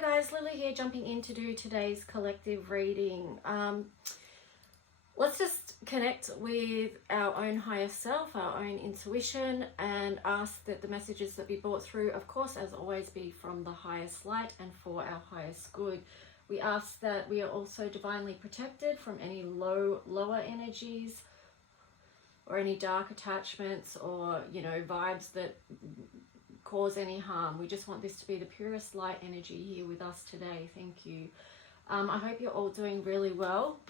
guys, Lulu here, jumping in to do today's collective reading. Let's just connect with our own higher self, our own intuition, and ask that the messages that be brought through, of course, as always, be from the highest light and for our highest good. We ask that we are also divinely protected from any lower energies or any dark attachments or, vibes that cause any harm. We just want this to be the purest light energy here with us today. Thank you. I hope you're all doing really well.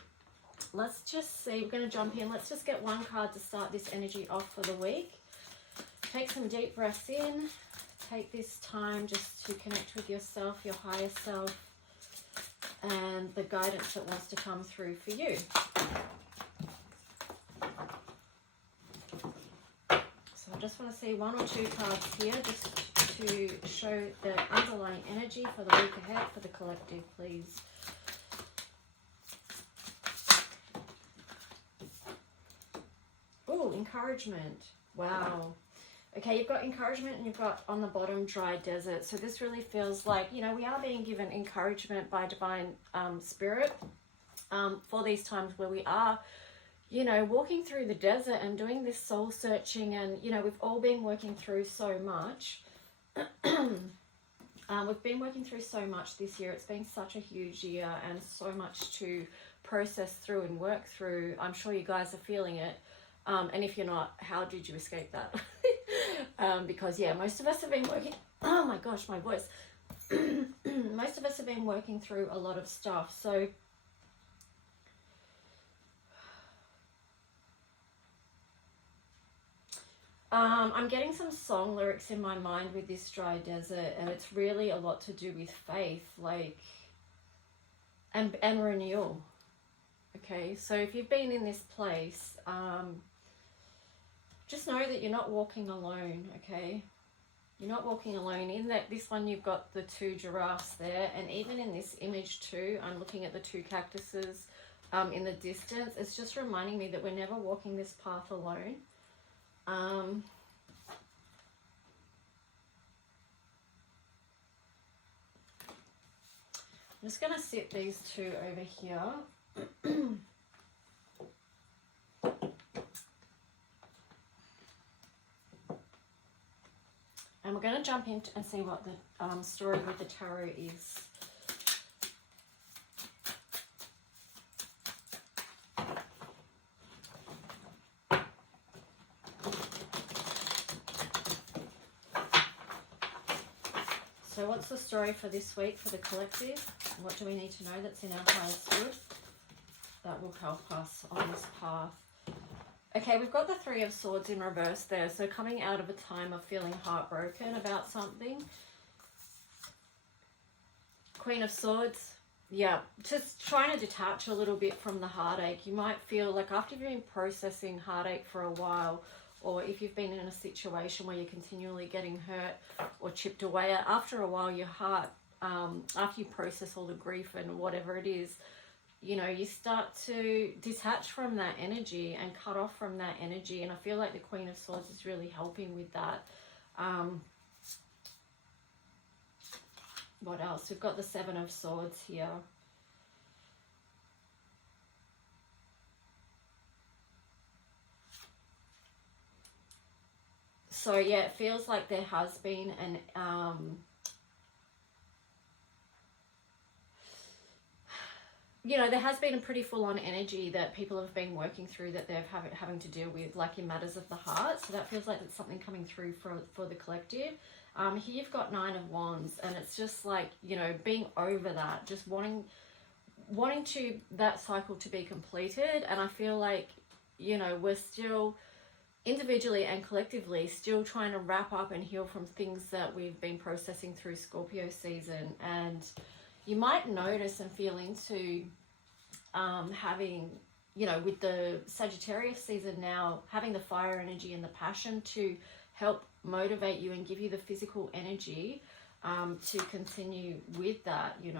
Let's just see, we're going to jump in. Let's just get one card to start this energy off for the week. Take some deep breaths in. Take this time just to connect with yourself, your higher self, and the guidance that wants to come through for you. So I just want to see one or two cards here just to show the underlying energy for the week ahead for the collective, please. Oh, encouragement. Wow. Okay, you've got encouragement and you've got on the bottom dry desert. So this really feels like, we are being given encouragement by divine spirit for these times where we are, walking through the desert and doing this soul searching. And, we've all been working through so much. We've been working through so much this year. It's been such a huge year and so much to process through and work through. I'm sure you guys are feeling it. And if you're not, how did you escape that? Because most of us have been working, oh my gosh, my voice. Most of us have been working through a lot of stuff. So I'm getting some song lyrics in my mind with this dry desert, and it's really a lot to do with faith, and renewal. Okay, so if you've been in this place, just know that you're not walking alone, okay? You're not walking alone. In this one, you've got the two giraffes there, and even in this image too, I'm looking at the two cactuses in the distance. It's just reminding me that we're never walking this path alone. I'm just going to sit these two over here. And we're going to jump in and see what the story with the tarot is. So what's the story for this week for the collective? What do we need to know that's in our highest good that will help us on this path? Okay, we've got the Three of Swords in reverse there. So coming out of a time of feeling heartbroken about something. Queen of Swords. Yeah, just trying to detach a little bit from the heartache. You might feel like after you've been processing heartache for a while, or if you've been in a situation where you're continually getting hurt or chipped away at, after a while your heart, after you process all the grief and whatever it is, you start to detach from that energy and cut off from that energy. And I feel like the Queen of Swords is really helping with that. What else? We've got the Seven of Swords here. So yeah, it feels like there has been an there has been a pretty full-on energy that people have been working through that they're having to deal with, like in matters of the heart. So that feels like it's something coming through for the collective. Here you've got Nine of Wands, and it's just like, being over that, just wanting to that cycle to be completed. And I feel like, we're still individually and collectively still trying to wrap up and heal from things that we've been processing through Scorpio season. And you might notice and feel into having, with the Sagittarius season now, having the fire energy and the passion to help motivate you and give you the physical energy to continue with that. You're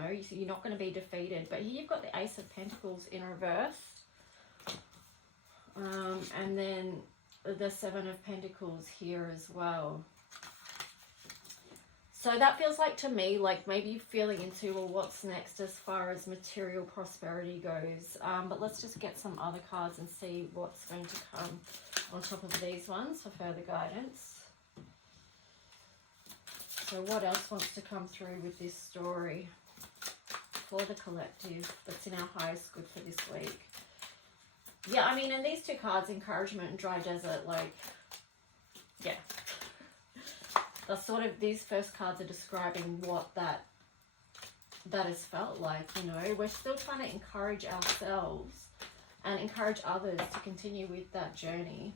not going to be defeated. But here you've got the Ace of Pentacles in reverse, and then the Seven of Pentacles here as well. So that feels like, to me, like maybe you're feeling into, well, what's next as far as material prosperity goes. But let's just get some other cards and see what's going to come on top of these ones for further guidance. So what else wants to come through with this story for the collective that's in our highest good for this week? Yeah, I mean, and these two cards, encouragement and dry desert, like, yeah. The sort of, these first cards are describing what that has felt like, you know. We're still trying to encourage ourselves and encourage others to continue with that journey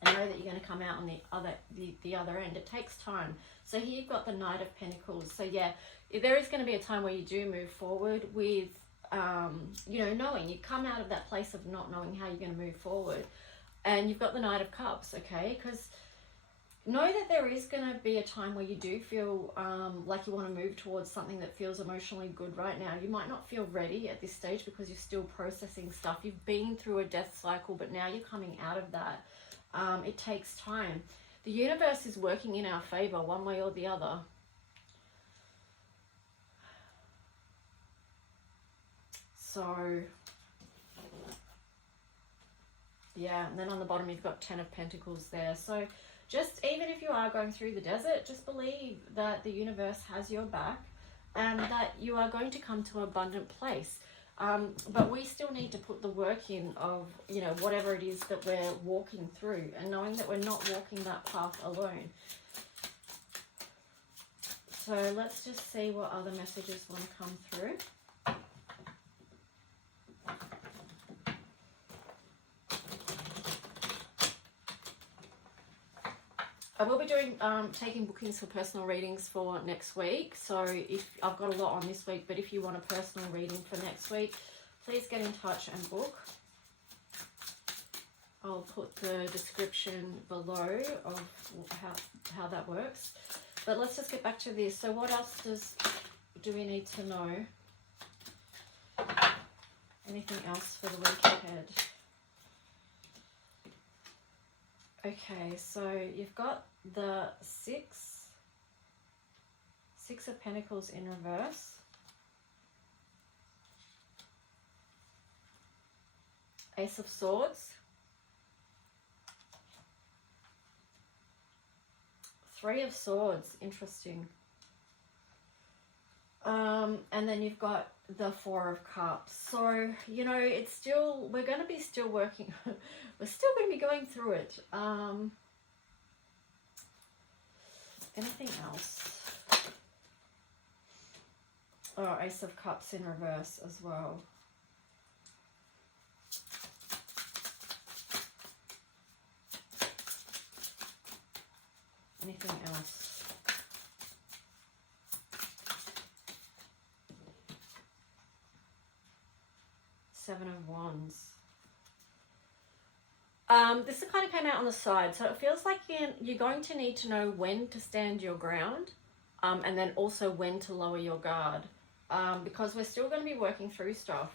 and know that you're going to come out on the other end. It takes time. So here you've got the Knight of Pentacles. So yeah, there is going to be a time where you do move forward with, you know, knowing you come out of that place of not knowing how you're going to move forward. And you've got the Knight of Cups, okay? Because know that there is going to be a time where you do feel like you want to move towards something that feels emotionally good right now. You might not feel ready at this stage because you're still processing stuff. You've been through a death cycle, but now you're coming out of that. It takes time. The universe is working in our favor one way or the other. So, yeah, and then on the bottom you've got 10 of Pentacles there. So just, even if you are going through the desert, just believe that the universe has your back and that you are going to come to an abundant place. But we still need to put the work in of, you know, whatever it is that we're walking through, and knowing that we're not walking that path alone. So let's just see what other messages want to come through. I will be doing taking bookings for personal readings for next week. So if I've got a lot on this week, but if you want a personal reading for next week, please get in touch and book. I'll put the description below of how that works. But let's just get back to this. So what else do we need to know? Anything else for the week ahead? Okay, so you've got the Six of Pentacles in reverse. Ace of Swords. Three of Swords, interesting. And then you've got the Four of Cups. So, you know, it's still, we're going to be still working, we're still going to be going through it. Anything else? Oh, Ace of Cups in reverse as well. Anything else? Seven of Wands. This kind of came out on the side, so it feels like you're going to need to know when to stand your ground, and then also when to lower your guard, because we're still going to be working through stuff.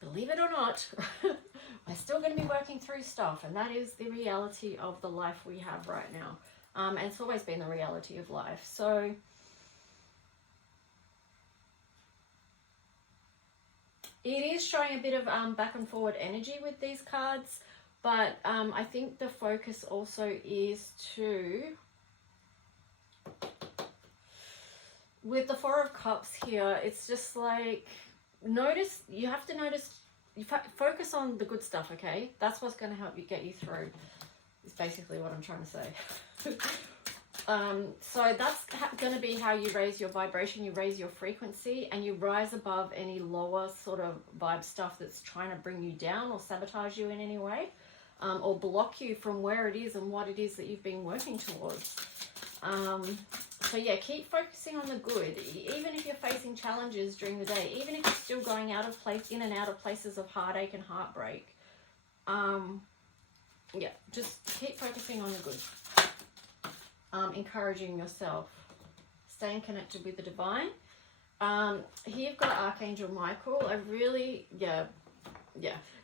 Believe it or not, we're still going to be working through stuff, and that is the reality of the life we have right now. And it's always been the reality of life. So it is showing a bit of back and forward energy with these cards, but I think the focus also is to, with the Four of Cups here, it's just like, notice, you have to notice, you focus on the good stuff, okay? That's what's going to help you get you through, is basically what I'm trying to say. So that's going to be how you raise your vibration, you raise your frequency, and you rise above any lower sort of vibe stuff that's trying to bring you down or sabotage you in any way, or block you from where it is and what it is that you've been working towards. So yeah, keep focusing on the good, even if you're facing challenges during the day, even if you're still going in and out of places of heartache and heartbreak. Yeah, just keep focusing on the good. Encouraging yourself, staying connected with the divine. Here you've got Archangel Michael.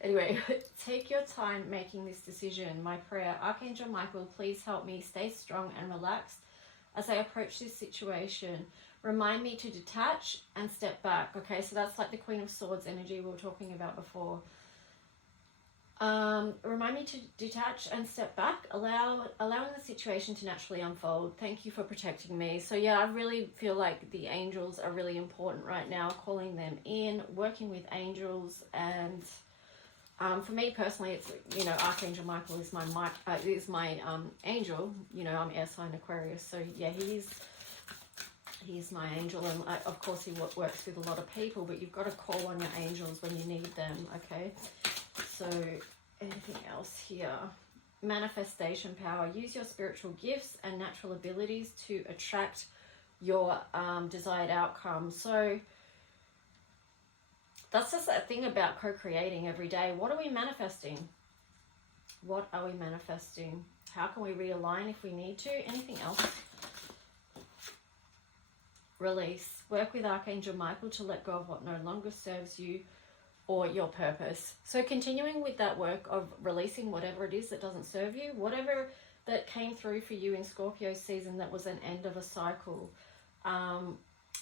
Anyway, take your time making this decision. My prayer, Archangel Michael, please help me stay strong and relaxed as I approach this situation, remind me to detach and step back. Okay, so that's like the Queen of Swords energy we were talking about before. Remind me to detach and step back, allowing the situation to naturally unfold. Thank you for protecting me. So yeah, I really feel like the angels are really important right now, calling them in, working with angels. And for me personally, it's, you know, Archangel Michael is my angel. You know, I'm air sign Aquarius, so yeah, he's my angel. And of course he works with a lot of people, but you've got to call on your angels when you need them. Okay, so anything else here? Manifestation power. Use your spiritual gifts and natural abilities to attract your desired outcome. So that's just that thing about co-creating every day. What are we manifesting? What are we manifesting? How can we realign if we need to? Anything else? Release. Work with Archangel Michael to let go of what no longer serves you or your purpose. So continuing with that work of releasing whatever it is that doesn't serve you, whatever that came through for you in Scorpio season that was an end of a cycle.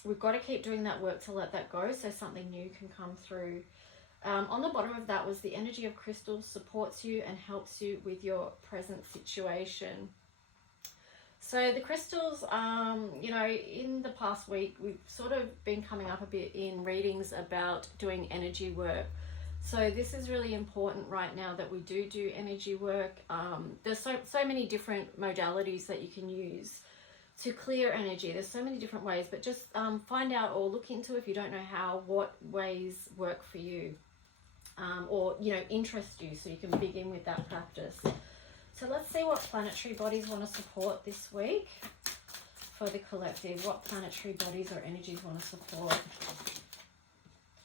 We've got to keep doing that work to let that go so something new can come through. On the bottom of that was the energy of crystals supports you and helps you with your present situation. So the crystals, you know, in the past week, we've sort of been coming up a bit in readings about doing energy work. So this is really important right now that we do energy work. There's so many different modalities that you can use to clear energy. There's so many different ways, but just find out or look into, if you don't know how, what ways work for you, or, you know, interest you, so you can begin with that practice. So let's see what planetary bodies want to support this week for the collective. What planetary bodies or energies want to support?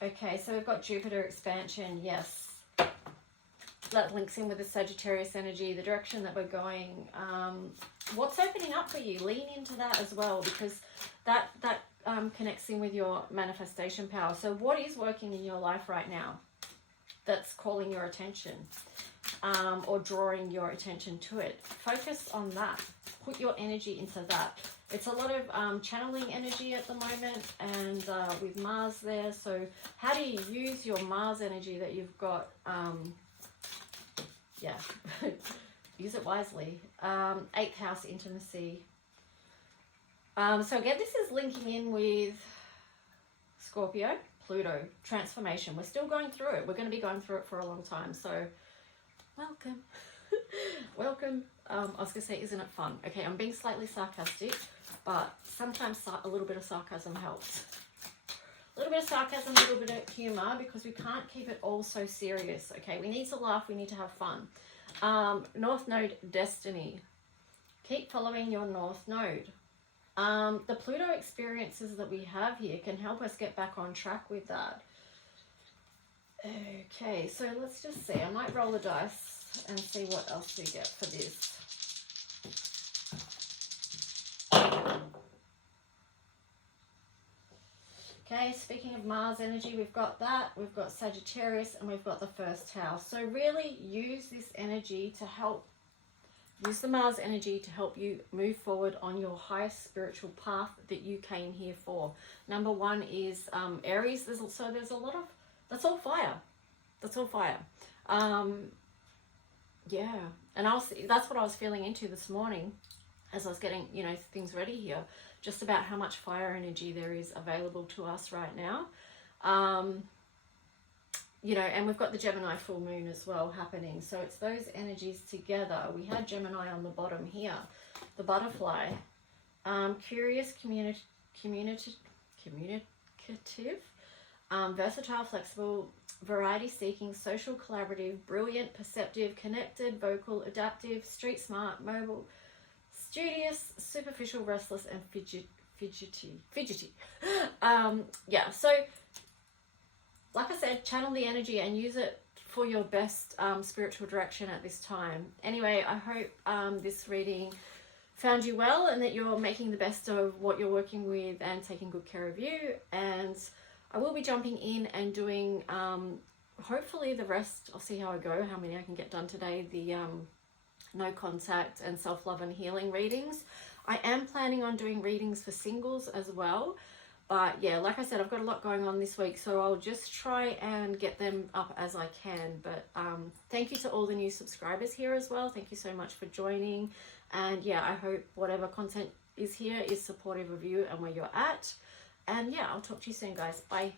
Okay, so we've got Jupiter expansion. Yes, that links in with the Sagittarius energy, the direction that we're going. What's opening up for you? Lean into that as well, because that connects in with your manifestation power. So what is working in your life right now that's calling your attention? Or drawing your attention to it. Focus on that. Put your energy into that. It's a lot of channeling energy at the moment, and with Mars there. So how do you use your Mars energy that you've got? Yeah, use it wisely. 8th house, intimacy. So again, this is linking in with Scorpio, Pluto, transformation. We're still going through it. We're going to be going through it for a long time. So welcome. Welcome. I was going to say, isn't it fun? Okay, I'm being slightly sarcastic, but sometimes a little bit of sarcasm helps. A little bit of sarcasm, a little bit of humor, because we can't keep it all so serious. Okay, we need to laugh, we need to have fun. North Node destiny. Keep following your North Node. The Pluto experiences that we have here can help us get back on track with that. Okay, so let's just see. I might roll the dice and see what else we get for this. Okay, speaking of Mars energy, we've got that. We've got Sagittarius, and we've got the first house. So really use this energy to help, use the Mars energy to help you move forward on your highest spiritual path that you came here for. Number one is Aries. There's a lot of, that's all fire. That's all fire. Yeah, and that's what I was feeling into this morning as I was getting, you know, things ready here, just about how much fire energy there is available to us right now. You know, and we've got the Gemini full moon as well happening. So it's those energies together. We had Gemini on the bottom here, the butterfly, curious, communicative, versatile, flexible, variety-seeking, social, collaborative, brilliant, perceptive, connected, vocal, adaptive, street smart, mobile, studious, superficial, restless, and fidgety. Yeah, so like I said, channel the energy and use it for your best spiritual direction at this time. Anyway, I hope this reading found you well and that you're making the best of what you're working with and taking good care of you. And I will be jumping in and doing hopefully the rest. I'll see how I go, how many I can get done today. The no contact and self-love and healing readings. I am planning on doing readings for singles as well. But yeah, like I said, I've got a lot going on this week, so I'll just try and get them up as I can. But thank you to all the new subscribers here as well. Thank you so much for joining. And yeah, I hope whatever content is here is supportive of you and where you're at. And yeah, I'll talk to you soon, guys. Bye.